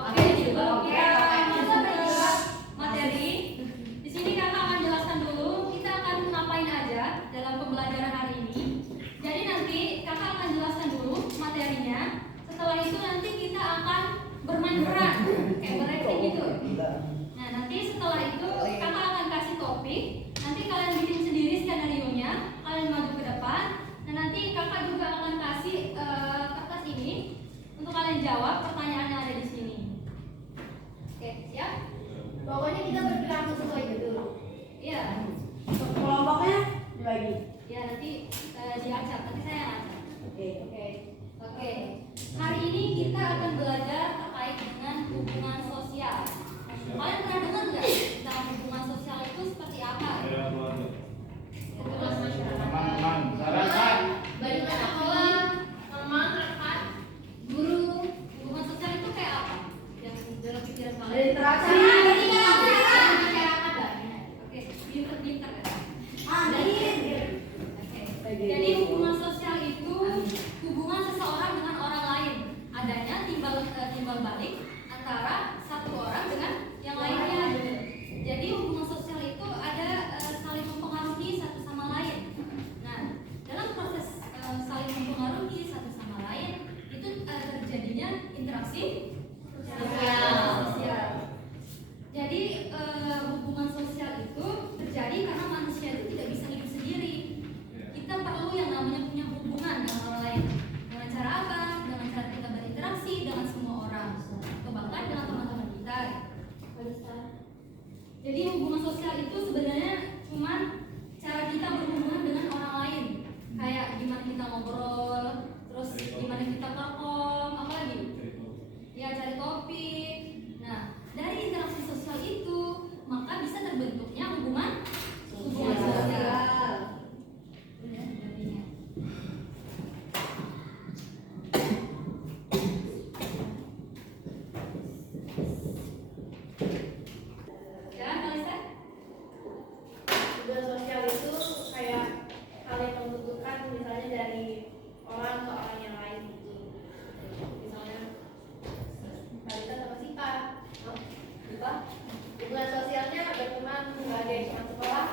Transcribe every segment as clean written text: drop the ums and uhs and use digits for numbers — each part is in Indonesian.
Oke, sebelum kita masuk ke materi, di sini kakak akan jelaskan dulu kita akan ngapain aja dalam pembelajaran hari ini. Jadi nanti kakak akan jelaskan dulu materinya. Setelah itu nanti kita akan bermain peran, kayak berakting gitu. Nah, nanti setelah itu kakak akan kasih topik. Nanti kalian bikin sendiri skenario-nya, kalian maju ke depan. Dan nanti kakak juga akan kasih kertas ini untuk kalian jawab pertanyaan yang ada di sini. Oke, siap? Pokoknya kita bergerak sesuai judul. Iya. Kelompoknya dibagi. Ya, nanti diacak, nanti saya yang acak. Oke. Hari ini kita akan belajar terkait dengan hubungan sosial. Kalian pernah dengar nggak tentang hubungan sosial itu seperti apa? Bagi sekolah, teman, rekan, guru. Hubungan sosial itu kayak apa? Yang dalam pikiran kalian? Berinteraksi. Masyarakat. Oke, pinter-pinter ya. Oke. Jadi Jadi hubungan sosial itu hubungan seseorang dengan orang lain. Adanya timbal balik antara satu orang dengan yang lainnya. Jadi hubungan sosial itu ada saling mempengaruhi satu sama lain. Nah, dalam proses saling mempengaruhi satu sama lain itu terjadinya interaksi sosial. Jadi hubungan sosial itu terjadi karena manusia itu tidak bisa hidup sendiri. Kita perlu yang namanya punya hubungan dengan orang lain. Dengan cara apa? Dengan cara kita berinteraksi dengan semua orang, atau bahkan dengan teman-teman kita. Jadi hubungan sosial itu sebenarnya cuma cara kita berhubungan dengan orang lain. Kayak gimana kita ngobrol, terus gimana kita perform, apa lagi? Ya, cari topik. Nah, dari interaksi sosial itu maka bisa terbentuknya hubungan sosial. Ya, Kalista? Hubungan sosial itu kayak hal yang membutuhkan misalnya dari orang ke orang yang lain gitu. Misalnya Kalista sama Sipa. Sipa? Hubungan sosialnya berteman sebagai teman sekolah.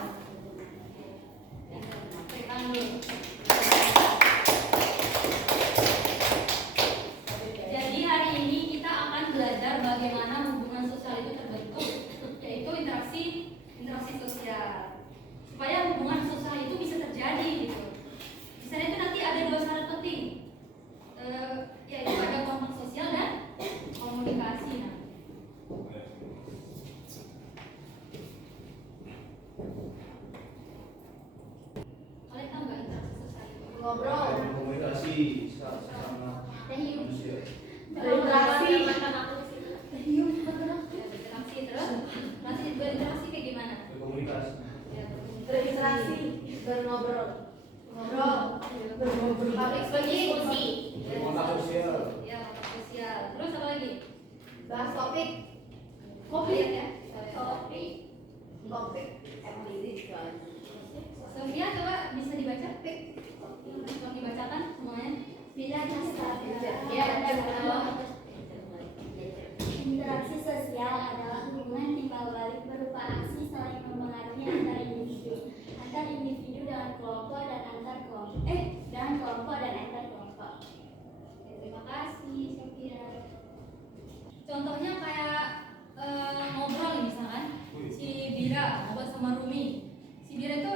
Jadi hari ini kita akan belajar bagaimana hubungan sosial itu terbentuk, yaitu interaksi sosial. Supaya hubungan sosial itu bisa terjadi gitu. Di sana itu nanti ada dua syarat penting, yaitu ada kontak sosial dan komunikasi. Nah, kalian tahu nggak interaksi sosial itu? Ngobrol. Komunikasi sama manusia. Berinteraksi. Berinteraksi terus masih berinteraksi kayak gimana? Komunikasi. Ya, Berinteraksi. Berngobrol. Berngobrol. Public diskusi. Kontak sosial. Ya, kontak sosial. Terus apa lagi? Bahas topik. Lihat ya. Topik. Sofia coba bisa dibaca? Tolong dibacakan semuanya. Ya, Interaksi sosial adalah hubungan timbal balik berupa aksi saling mempengaruhi antar individu dengan kelompok dan antar kelompok, dengan kelompok dan antar kelompok. Oke, terima kasih Sofia. Contohnya kayak ngobrol nih misalkan si Bira ngobrol sama Rumi. Si Bira itu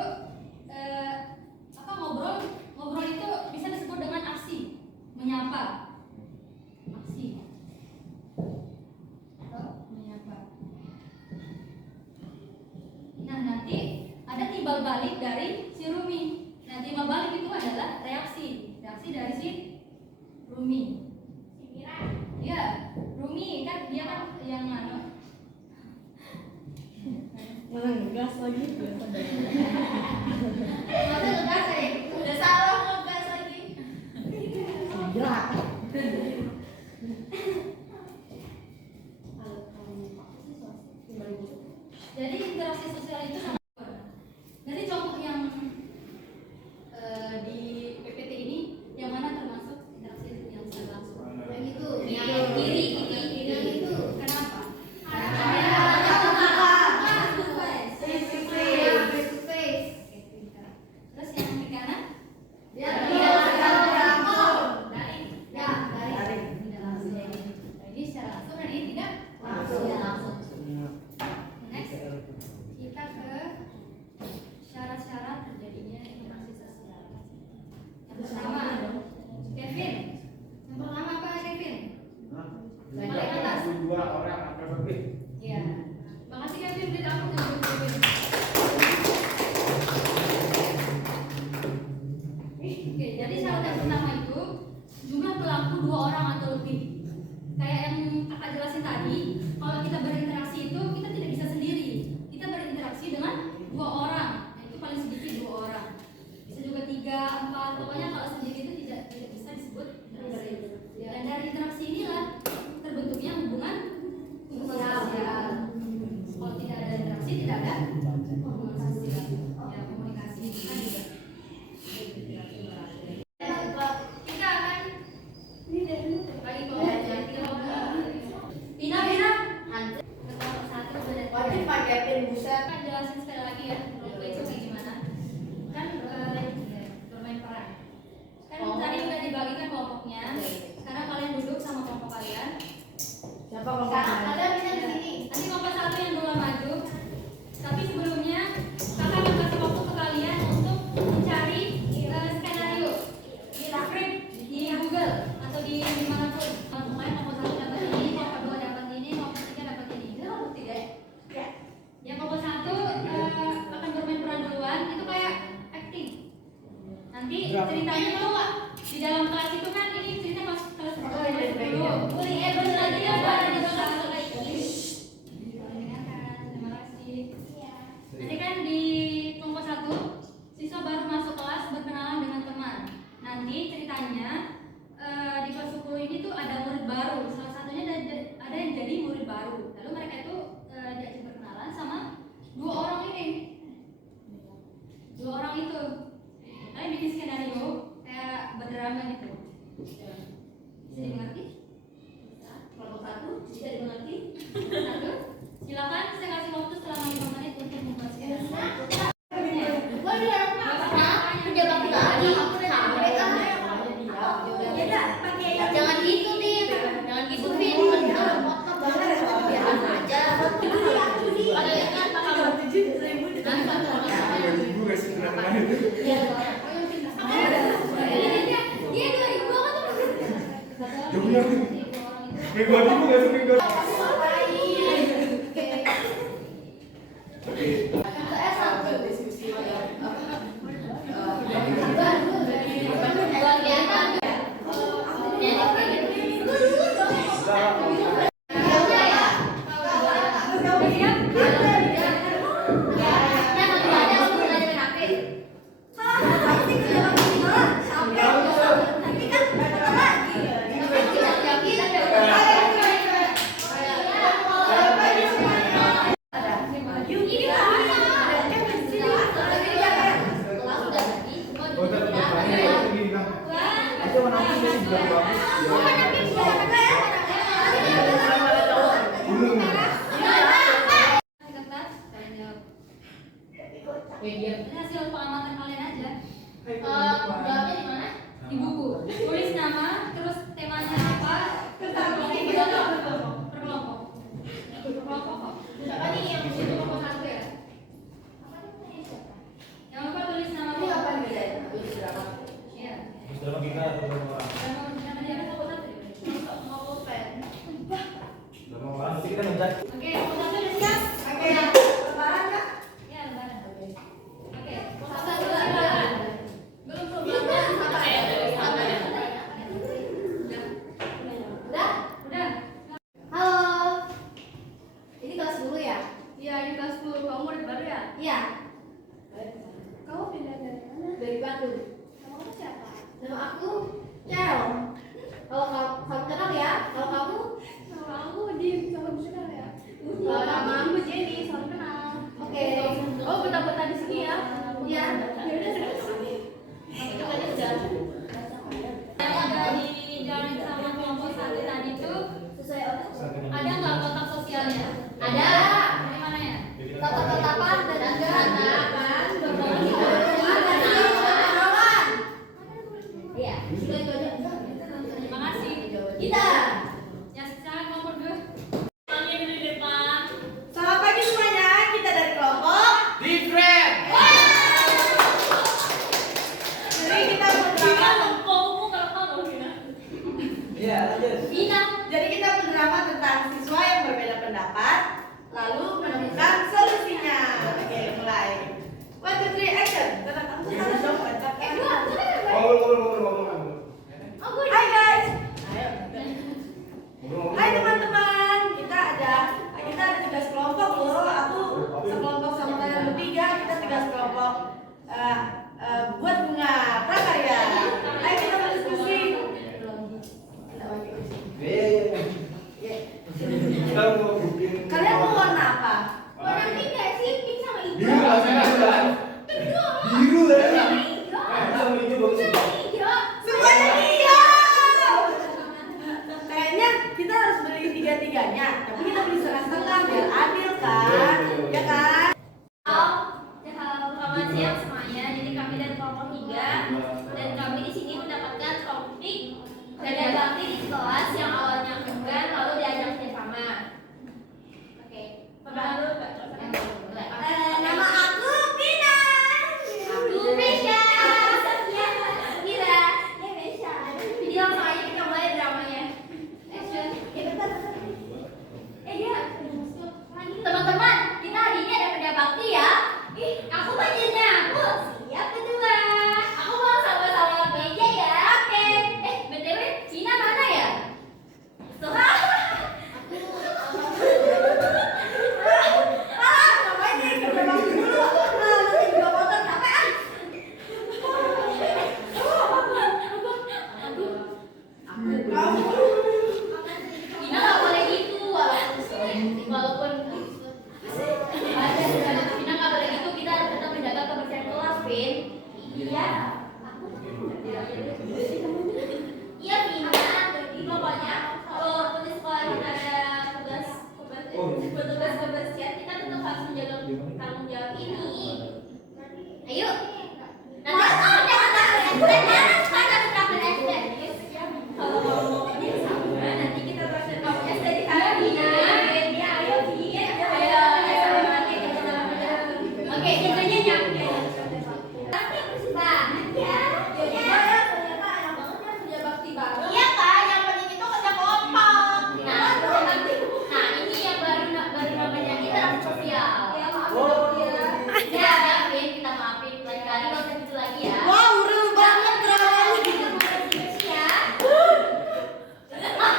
ngobrol itu bisa disebut dengan aksi, menyapa. Aksi. Atau menyapa. Nah, nanti ada timbal balik dari si Rumi. Nah, timbal balik itu adalah reaksi dari si Rumi. Ya, Rumi kan dia kan yang Ngegas lagi. Masa ngegas ya? Udah salah ngegas lagi. Gila. Jadi interaksi sosial itu sangat dari contoh yang di PPT ini yang mana termasuk interaksi yang secara langsung? Yang itu. Yang kiri. Yang itu. 2 orang atau lebih. Ya. Makasih Kevin, beri aku Kevin. Oke, jadi syarat yang pertama itu jumlah pelaku 2 orang atau lebih. Kayak yang kakak jelasin tadi, kalau kita berinteraksi itu kita tidak bisa sendiri. Kita berinteraksi dengan 2 orang. Nah, itu paling sedikit 2 orang. Bisa juga 3, 4. Pokoknya kalau sendiri itu tidak bisa disebut interaksi. Dan dari interaksi inilah terbentuknya hubungan sosial. Kalau tidak ada interaksi, tidak ada hubungan sosial. Ya, komunikasi kan juga. Kita akan bagi kelompok Pina. Kelompok 1 sudah. Wajib pakai pin buset. Kan jelasin sekali lagi ya, kelompok itu kayak gimana? Kan bermain peran. Kan tadi udah dibagikan kelompoknya. Sekarang kalian duduk sama kelompok kalian. Siapa kelompok Nah, kalian? kalian bisa di sini. Nanti kelompok 1 yang duluan maju. Tapi sebelumnya kakak akan kasih waktu ke kalian untuk mencari skenario di script di Google atau di dimanapun. Pokoknya kelompok 1 dapat ini, kelompok 2 dapat ini, kelompok 3 dapat ini. Itu kelompok 3 ya? Ya. Yang kelompok 1 akan bermain peran duluan. Itu kayak acting. Nanti ceritanya tuh di dalam kelas itu kan ini cerita pas kelas dulu. Boleh lagi ya Pak, ada kelas lagi. Terima kasih. Nanti kan di kelompok 1 siswa baru masuk kelas berkenalan dengan teman. Nanti ceritanya di kelas 10 ini tuh ada murid baru. Salah satunya ada yang jadi murid baru. Lalu mereka itu diajak berkenalan sama 2 orang ini. 2 orang itu. Kalian bikin skenario kayak berdrama gitu. Bisa dimengerti? Kelompok 1 bisa dimengerti? 1. Silakan saya kasih waktu selama 5 menit untuk membuat skenario. Jangan gitu, Din. Jangan gitu, Vin. Biar aja. Ada ingat kamu? Ibu nggak sih kenapa? Dia 2000 kan tuh. Jauhnya kayak gua ibu nggak sih minggu. Ini hasil pengamatan kalian aja. Jawabnya di mana? Di buku. Tulis nama, terus temanya apa? Per kelompok. Kok. Siapa nih yang Itu kelompok 1 ya. Jangan lupa tulis nama Ini apa kelompok. nih? Iya. Sudah kita atau berapa orang? Nama dia kelompok 1 ya. Mau pen. Berapa orang? Nanti kita mencari. Oke, kelompok 1 udah siap? Oke. Lebaran Kak? Iya, lebaran. Oke, kelompok 1 silakan. Belum sampai. Udah? Udah. Halo. Ini kelas dulu ya? Iya, ini kelas 10. Kamu murid baru ya? Iya. Kamu pindah dari mana? Dari Bandung. Nama kamu siapa? Nama aku Cheryl. Kalau kamu kenal ya? Kalau kamu? Nama aku Dim. Kamu kenal ya? lalu menemukan solusinya. Oke, mulai. 1, 2, 3, action. Tetap kamu harus dong. Hai guys. Hai teman-teman. Kita ada tugas kelompok loh. Aku sekelompok sama kalian bertiga. Kita tugas kelompok buat bunga prakarya. Ayo kita berdiskusi. Kalian mau warna apa? Warna pink nggak sih? Pink sama hijau. Biru lah, kan? Biru lah. Sama hijau bagus. Hijau. Semuanya hijau. Kayaknya kita harus beli tiga-tiganya, tapi kita beli setengah-setengah biar adil kan? Ya kan? Selamat siang semuanya. Jadi kami dari kelompok 3 dan kami di sini mendapatkan topik kerja bakti di kelas yang awalnya enggan lalu diajak kerjasama. Oke, perkenalan dulu Kak. Nama aku Pina. Aku Mesya. Mira. Ya Mesya. Jadi langsung aja kita mulai dramanya. Action. Dia. Teman-teman, kita hari ini ada kerja bakti ya. Ih, aku bajunya aku. Siap kedua. Aku mau sama-sama meja ya. Oke. BTW, Cina mana ya? Tuh. Ngapain nih? Kerja bakti dulu. Nanti juga kotor capek ah. Cina nggak boleh gitu, walaupun Cina nggak boleh gitu. Kita harus tetap menjaga kebersihan kelas, Vin. Iya. Iya, Vina. Jadi pokoknya kalau di sekolah kita ada tugas kebersihan, kita tetap harus menjaga tanggung jawab ini. Ayo. Nanti kalau mau sama, nanti kita traktir kamunya dari hari ini. Ya, ayo, Vin. Ayo. Oke, jadinya Iya kan, yang penting itu kerja kelompok. Nah ini yang baru namanya interaksi sosial. Ya, Vin, kita maafin lain kali nggak usah gitu lagi ya. Wow, real banget dong.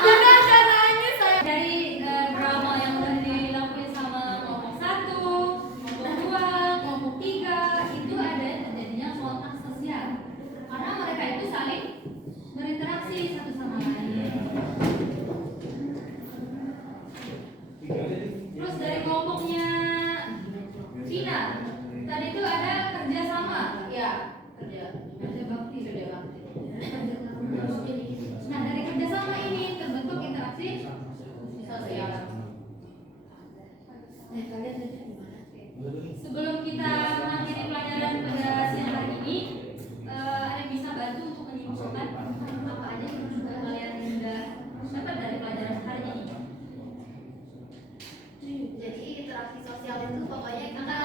Gimana caranya saya? Dari drama yang udah dilakuin sama kelompok 1, kelompok 2, kelompok 3 itu ada terjadinya kontak sosial karena mereka itu saling berinteraksi satu sama lain. Terus dari kelompoknya Cina tadi itu ada kerjasama, Ya, kerja bakti. bakti. Nah dari kerjasama ini terbentuk interaksi sosial. Sebelum kita mengakhiri pelajaran pada siang hari ini, ada yang bisa bantu untuk menyimpulkan apa aja yang sudah kalian dapat dari pelajaran hari ini? Jadi interaksi sosial itu pokoknya kita